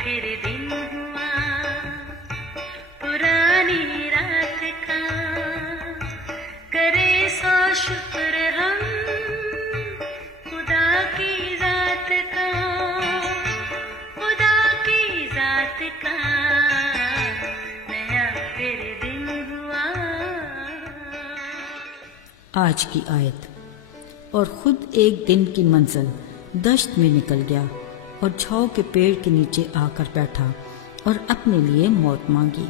फिर दिन हुआ पुरानी रात का, करे सो शुक्र हम खुदा की जात का, खुदा की जात का, नया फिर दिन हुआ। आज की आयत। और खुद एक दिन की मंजिल दश्त में निकल गया और छाव के पेड़ के नीचे आकर बैठा और अपने लिए मौत मांगी।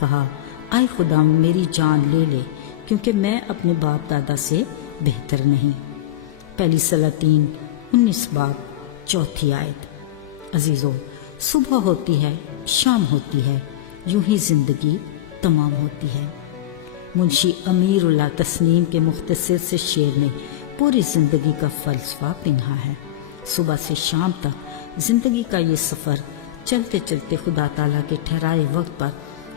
कहा, आए खुदा मेरी जान ले ले, क्योंकि मैं अपने बाप दादा से बेहतर नहीं। पहली सलातीन 19 बाब 4 आयत। अजीजों, सुबह होती है, शाम होती है, यूं ही जिंदगी तमाम होती है। मुंशी अमीरुल्लाह तस्नीम के मुख्तसर से शेर ने पूरी जिंदगी का फलसफा पिन्हा है। सुबह से शाम तक जिंदगी का ये सफर चलते चलते खुदा ताला के ठहराए वक्त पर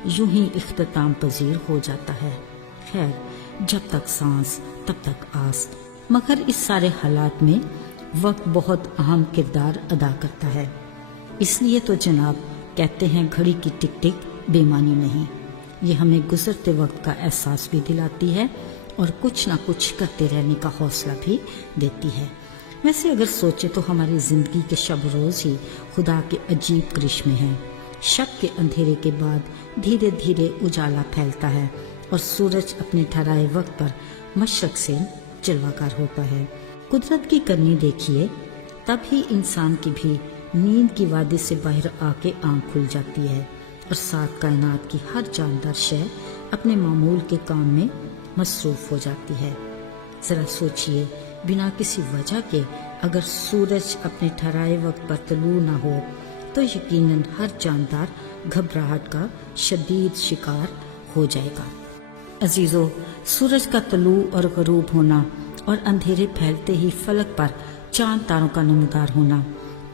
यूं ही इख्तिताम पजीर हो जाता है। खैर, जब तक सांस तब तक आस। मगर इस सारे हालात में वक्त बहुत अहम किरदार अदा करता है। इसलिए तो जनाब कहते हैं, घड़ी की टिक टिक बेमानी नहीं। ये हमें गुजरते वक्त का एहसास भी दिलाती है और कुछ ना कुछ करते रहने का हौसला भी देती है। वैसे अगर सोचे तो हमारी जिंदगी के शब रोज ही खुदा के अजीब करिश्मे हैं। शब के अंधेरे के बाद धीरे धीरे उजाला फैलता है और सूरज अपने ठहराए वक्त पर मशरक से जलवागर होता है। कुदरत की करनी देखिए, तब ही इंसान की भी नींद की वादी से बाहर आके आंख खुल जाती है और साथ कायनात की हर जानदार शय अपने मामूल के काम में मसरूफ हो जाती है। जरा सोचिए, बिना किसी वजह के अगर सूरज अपने ठहराए वक्त पर तलू ना हो तो यकीनन हर जानदार घबराहट का शदीद शिकार हो जाएगा। अजीजों, सूरज का तलू और गरूब होना और अंधेरे फैलते ही फलक पर चांद तारों का नमूदार होना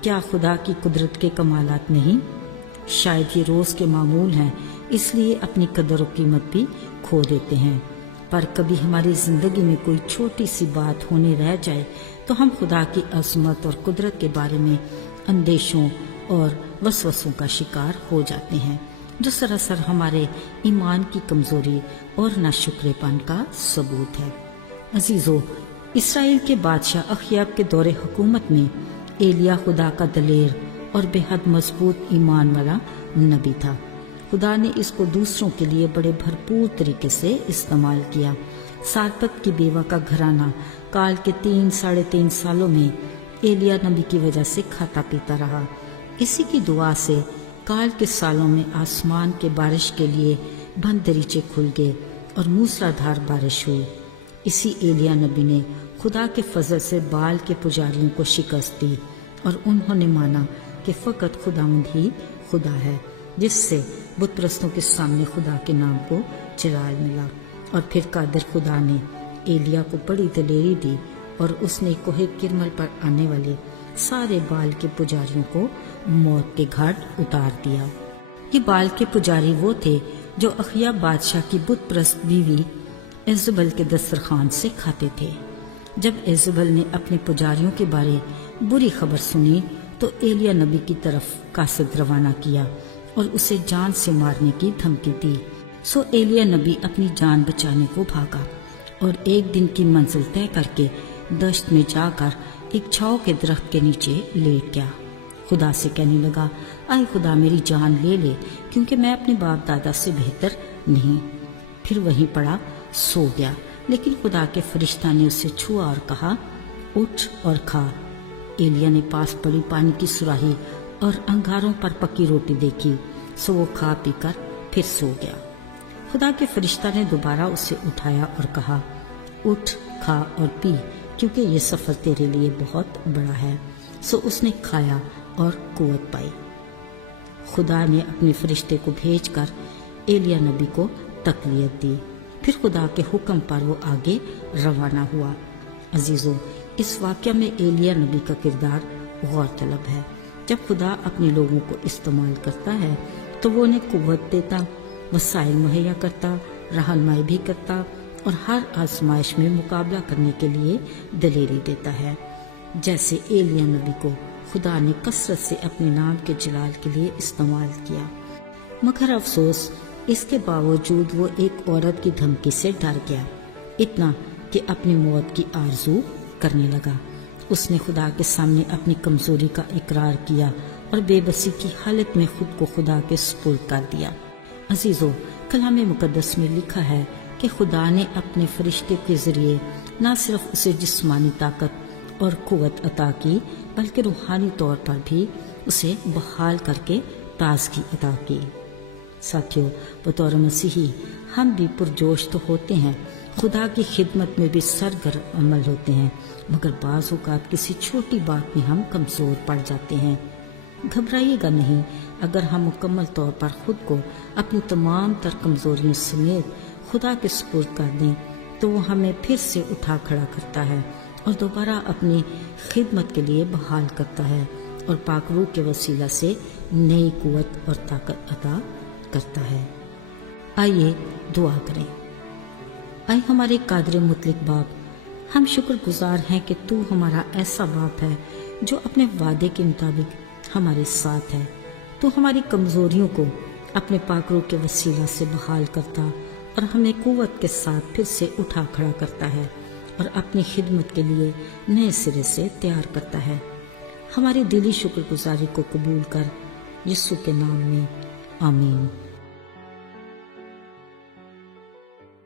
क्या खुदा की कुदरत के कमालात नहीं? शायद ये रोज के मामूल हैं, इसलिए अपनी कदर और कीमत भी खो देते हैं। पर कभी हमारी जिंदगी में कोई छोटी सी बात होने रह जाए तो हम खुदा की अजमत और कुदरत के बारे में अंदेशों और वसवसों का शिकार हो जाते हैं, जो सरासर हमारे ईमान की कमजोरी और नाशुक्रेपन का सबूत है। अजीजों, इसराइल के बादशाह अखयाब के दौरे हुकूमत में एलिया खुदा का दलेर और बेहद मजबूत ईमान वाला नबी था। खुदा ने इसको दूसरों के लिए बड़े भरपूर तरीके से इस्तेमाल किया। सारपत की बेवा का घराना काल के 3-3.5 सालों में एलिया नबी की वजह से खाता पीता रहा। इसी की दुआ से काल के सालों में आसमान के बारिश के लिए बंद दरीचे खुल गए और मूसलाधार बारिश हुई। इसी एलिया नबी ने खुदा के फजल से बाल के पुजारियों को शिकस्त दी और उन्होंने माना कि फकत खुदावंद ही खुदा है, जिससे बुत परस्तों के सामने खुदा के नाम को जलाल मिला। और फिर कादिर खुदा ने एलिया को बड़ी दलेरी दी और उसने कोहे किरमल पर आने वाले सारे बाल के पुजारियों को मौत के घाट उतार दिया। ये बाल के पुजारी वो थे जो अखया बादशाह की बुत परस्त बीवी इजबल के दस्तरखान से खाते थे। जब इजबल ने अपने पुजारियों के बारे बुरी खबर सुनी तो एलिया नबी की तरफ कासिद रवाना किया और उसे जान से मारने की धमकी दी। सो एलिया नबी अपनी जान बचाने को भागा और एक दिन की मंजिल तय करके दश्त में जाकर एक छाव के दरख्त के नीचे लेट गया। खुदा से कहने लगा, आए खुदा मेरी जान ले ले, क्योंकि मैं अपने बाप दादा से बेहतर नहीं। फिर वहीं पड़ा सो गया, लेकिन खुदा के फरिश्ता ने उसे छुआ और कहा, उठ और खा। एलिया ने पास पड़ी पानी की सुराही और अंगारों पर पकी रोटी देखी, सो वो खा पी कर फिर सो गया। खुदा के फरिश्ता ने दोबारा उसे उठाया और कहा, उठ, खा और पी, क्योंकि ये सफर तेरे लिए बहुत बड़ा है। सो उसने खाया और कुव्वत पाई। खुदा ने अपने फरिश्ते को भेजकर एलिया नबी को तकवीत दी। फिर खुदा के हुक्म पर वो आगे रवाना हुआ। अजीजों, इस वाक़या में एलिया नबी का किरदार गौर तलब है। जब खुदा अपने लोगों को इस्तेमाल करता है तो वो उन्हें कुव्वत देता, वसाइल मुहैया करता, रहनुमाई भी करता और हर आजमाइश में मुकाबला करने के लिए दलेरी देता है। जैसे एलिया नबी को خدا نے کثرت سے اپنے نام کے جلال کے لیے استعمال کیا، مگر افسوس اس کے باوجود وہ ایک عورت کی دھمکی سے ڈر گیا، اتنا کہ اپنی موت کی آرزو کرنے لگا۔ اس نے خدا کے سامنے اپنی کمزوری کا اقرار کیا اور بے بسی کی حالت میں خود کو خدا کے سپرد کر دیا۔ عزیزو، کلام مقدس میں لکھا ہے کہ خدا نے اپنے فرشتے کے ذریعے نہ صرف اسے جسمانی طاقت اور قوت عطا کی بلکہ روحانی طور پر بھی اسے بحال کر کے تازگی عطا کی۔ ساتھیو، بطور مسیحی ہم بھی پرجوش تو ہوتے ہیں، خدا کی خدمت میں بھی سرگرم عمل ہوتے ہیں، مگر بعض اوقات کسی چھوٹی بات میں ہم کمزور پڑ جاتے ہیں۔ گھبرائیے گا نہیں، اگر ہم مکمل طور پر خود کو اپنی تمام تر کمزوریوں سمیت خدا کے سپرد کر دیں تو وہ ہمیں پھر سے اٹھا کھڑا کرتا ہے اور دوبارہ اپنی خدمت کے لیے بحال کرتا ہے اور پاک روح کے وسیلہ سے نئی قوت اور طاقت عطا کرتا ہے۔ آئیے دعا کریں۔ اے ہمارے قادر مطلق باپ، ہم شکر گزار ہیں کہ تو ہمارا ایسا باپ ہے جو اپنے وعدے کے مطابق ہمارے ساتھ ہے۔ تو ہماری کمزوریوں کو اپنے پاک روح کے وسیلہ سے بحال کرتا اور ہمیں قوت کے ساتھ پھر سے اٹھا کھڑا کرتا ہے اور اپنی خدمت کے لیے نئے سرے سے تیار کرتا ہے۔ ہماری دلی شکر گزاری کو قبول کر، یسوع کے نام میں، آمین۔